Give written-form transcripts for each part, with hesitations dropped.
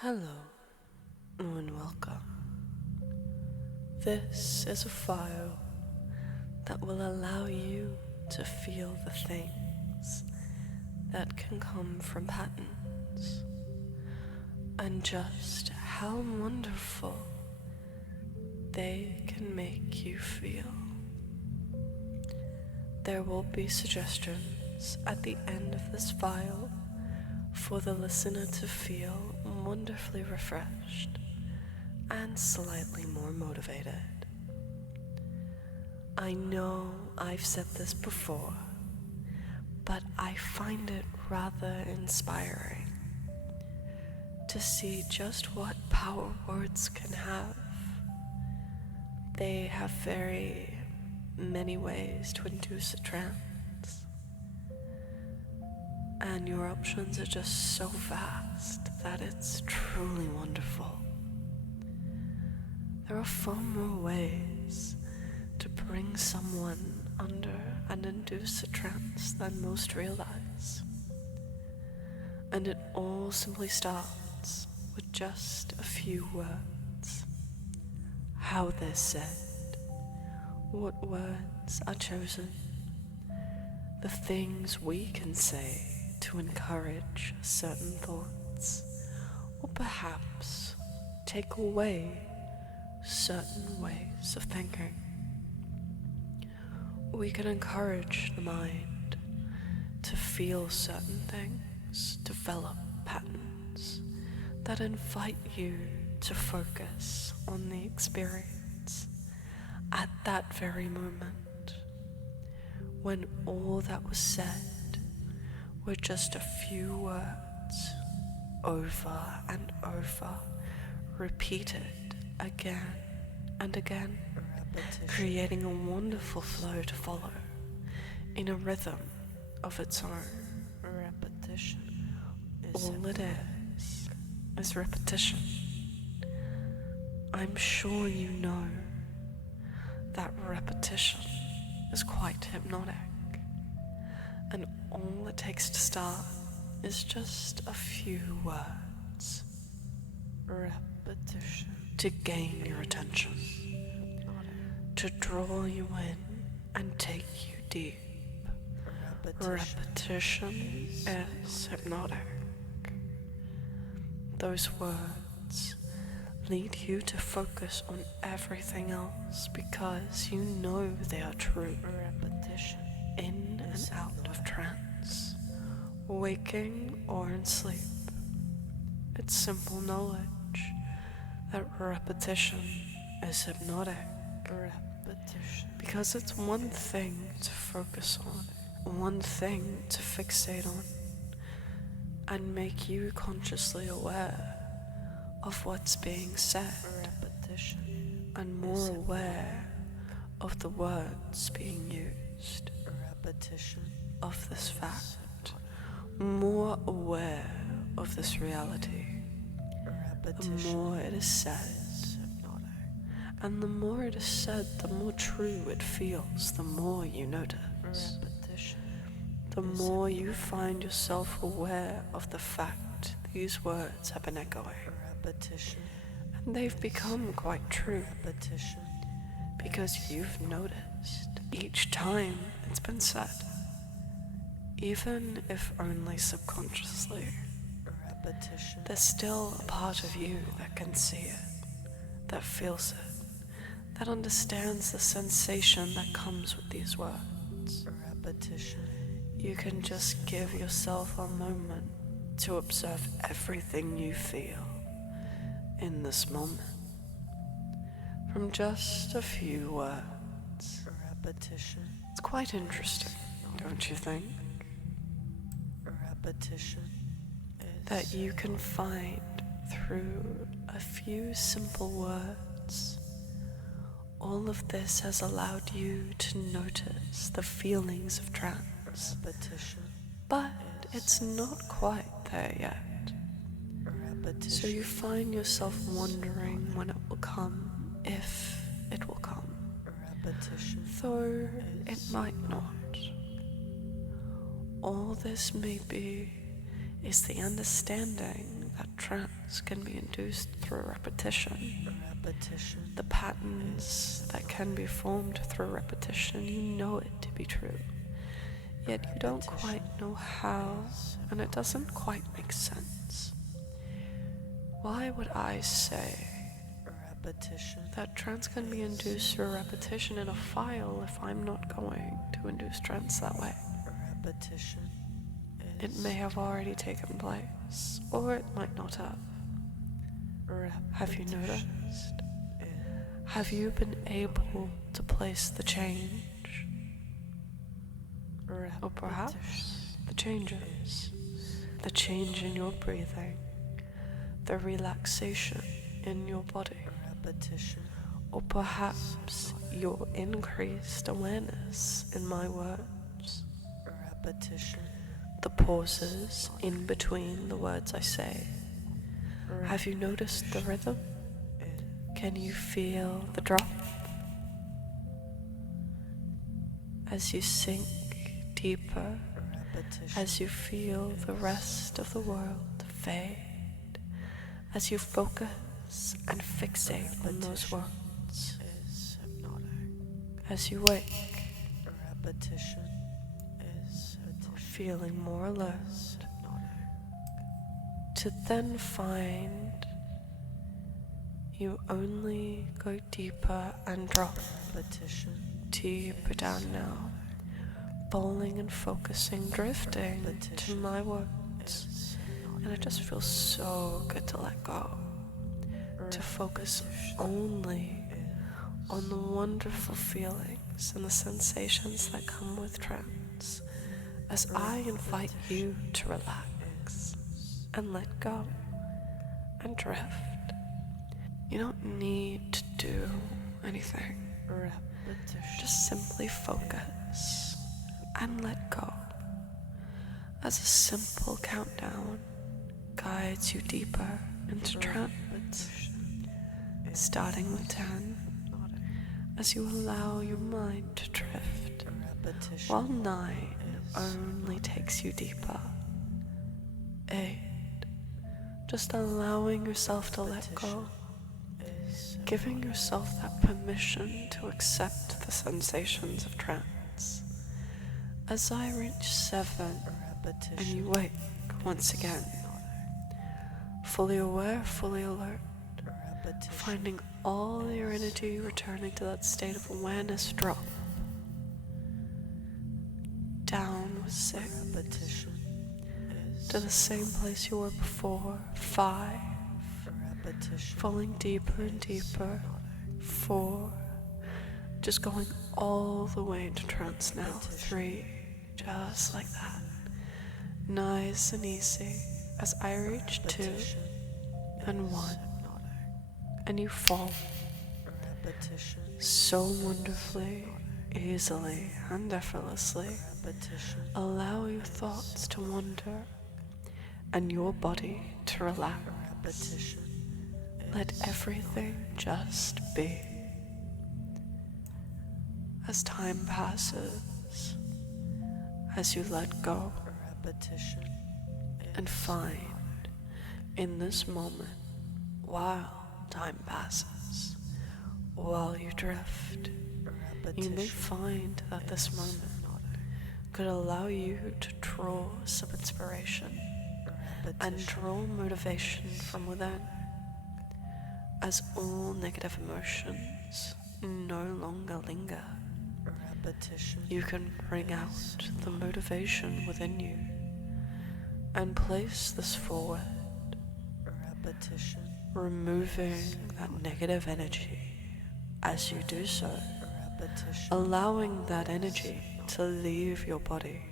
Hello and welcome. This is a file that will allow you to feel the things that can come from patterns and just how wonderful they can make you feel. There will be suggestions at the end of this file for the listener to feel wonderfully refreshed and slightly more motivated. I know I've said this before, but I find it rather inspiring to see just what power words can have. They have very many ways to induce a trance, and your options are just so vast that it's truly wonderful. There are far more ways to bring someone under and induce a trance than most realize. And it all simply starts with just a few words. How they're said, what words are chosen, the things we can say to encourage certain thoughts, or perhaps take away certain ways of thinking. We can encourage the mind to feel certain things, develop patterns that invite you to focus on the experience at that very moment, when all that was said were just a few words, over and over, repeated again and again, creating a wonderful flow to follow in a rhythm of its own. Repetition. All it is repetition. I'm sure you know that repetition is quite hypnotic. And all it takes to start is just a few words. Repetition. To gain your attention. To draw you in and take you deep. Repetition is hypnotic. Those words lead you to focus on everything else because you know they are true. Repetition. In and out of trance, waking or in sleep. It's simple knowledge that repetition is hypnotic. Repetition. Because it's one thing to focus on, one thing to fixate on, and make you consciously aware of what's being said. Repetition. And more aware of the words being used. Repetition. Of this fact, more aware of this reality. Repetition. The more it is said, and the more it is said, the more true it feels, the more you notice. Repetition. The more you find yourself aware of the fact these words have been echoing. Repetition. And they've become quite true. Repetition. Because you've noticed each time it's been said, even if only subconsciously. Repetition. There's still a part of you that can see it, that feels it, that understands the sensation that comes with these words. Repetition. You can just give yourself a moment to observe everything you feel in this moment. From just a few words. Repetition. It's quite interesting, don't you think? Repetition. That you can find through a few simple words. All of this has allowed you to notice the feelings of trance. Repetition. But it's not quite there yet. Repetition. So you find yourself wondering when it will come. If it will come, repetition. Though it might not. All this may be is the understanding that trance can be induced through repetition. The patterns that can be formed through repetition, you know it to be true. Yet you don't quite know how, and it doesn't quite make sense. Why would I say that trance can be induced through repetition in a file if I'm not going to induce trance that way? It may have already taken place, or it might not have. Have you noticed? Have you been able to place the change? Or perhaps the changes, the change in your breathing, the relaxation in your body, or perhaps your increased awareness in my words, the pauses in between the words I say. Have you noticed the rhythm? Can you feel the drop? As you sink deeper, as you feel the rest of the world fade, as you focus and fixate on those words, as you wake, feeling more alert, to then find you only go deeper and drop deeper down now, falling and focusing, drifting to my words. And it just feels so good to let go, to focus only on the wonderful feelings and the sensations that come with trance, as I invite you to relax and let go and drift. You don't need to do anything. Just simply focus and let go, as a simple countdown guides you deeper into trance, starting with 10, as you allow your mind to drift, while 9 only takes you deeper. 8, just allowing yourself to let go, giving yourself that permission to accept the sensations of trance. As I reach 7, and you wake once again, fully aware, fully alert, finding all your energy returning to that state of awareness, drop down with 6, to the same place you were before, 5, falling deeper and deeper, 4, just going all the way into trance now, 3, just like that, nice and easy, as I reach 2 and 1, and you fall so wonderfully, easily and effortlessly. Allow your thoughts to wander and your body to relax. Let everything just be. As time passes, as you let go and find in this moment, while time passes, while you drift, you may find that this moment could allow you to draw some inspiration and draw motivation from within, as all negative emotions no longer linger. You can bring out the motivation within you and place this forward, removing that negative energy. As you do so, allowing that energy to leave your body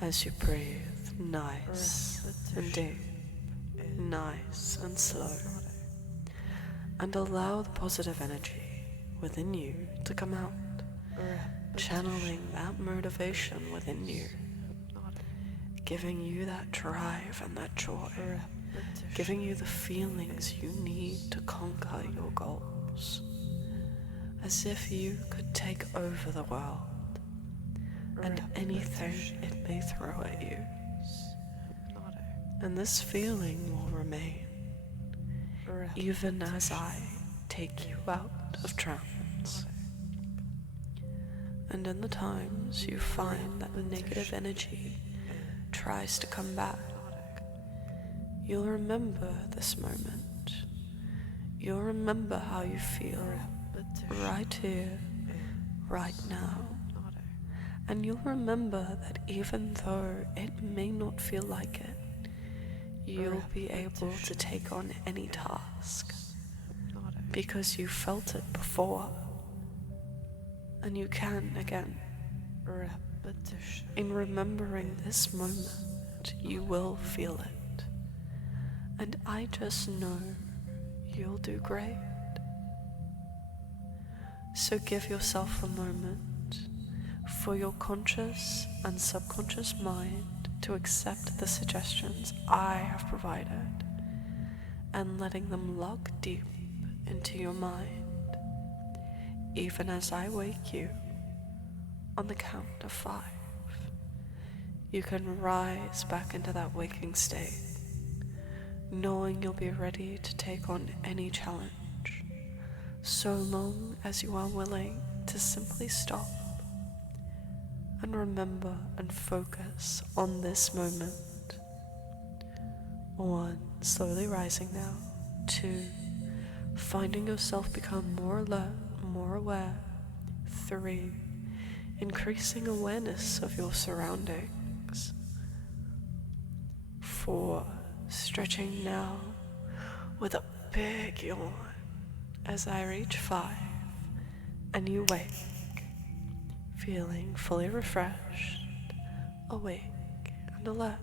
as you breathe nice and deep, nice and slow, and allow the positive energy within you to come out, channeling that motivation within you, giving you that drive and that joy, giving you the feelings you need to conquer your goals, as if you could take over the world and anything it may throw at you, And this feeling will remain even as I take you out of trance. And in the times you find that the negative energy tries to come back, you'll remember this moment. You'll remember how you feel right here, right now. And you'll remember that even though it may not feel like it, you'll be able to take on any task because you felt it before, and you can again. In remembering this moment, you will feel it, and I just know you'll do great. So give yourself a moment for your conscious and subconscious mind to accept the suggestions I have provided and letting them log deep into your mind, even as I wake you on the count of 5. You can rise back into that waking state, knowing you'll be ready to take on any challenge, so long as you are willing to simply stop and remember and focus on this moment. 1, slowly rising now. 2, finding yourself become more alert, more aware. 3, increasing awareness of your surroundings. 4, stretching now with a big yawn as I reach 5 and you wake, feeling fully refreshed, awake and alert.